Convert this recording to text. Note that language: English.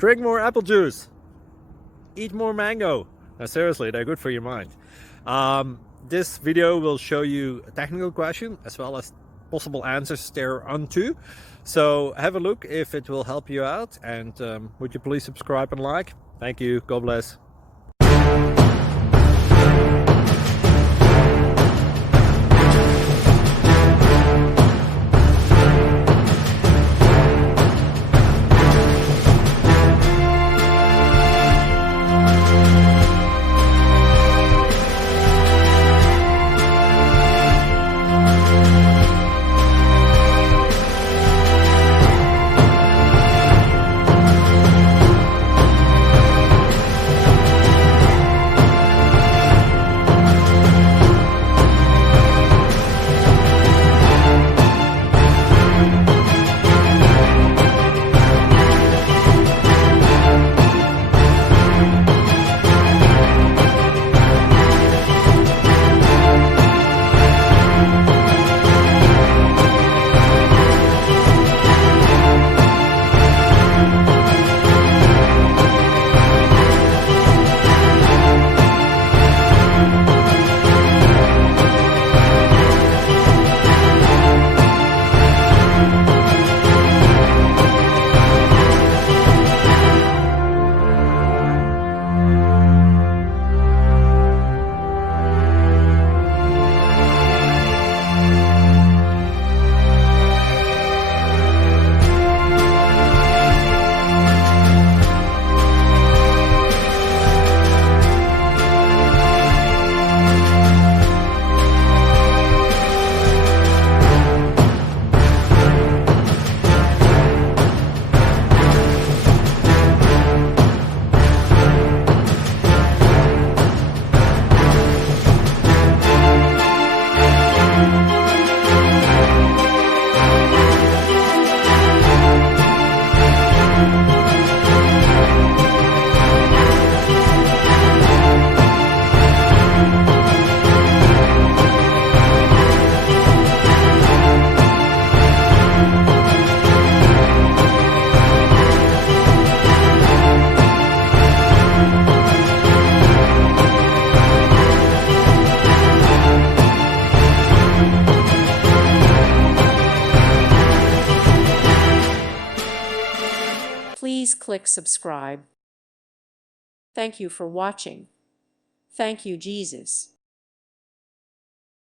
Drink more apple juice. Eat more mango. Now, seriously, they're good for your mind. This video will show you a technical question as well as possible answers thereunto. So have a look if it will help you out, and would you please subscribe and like? Thank you. God bless. Please click subscribe. Thank you for watching. Thank you, Jesus.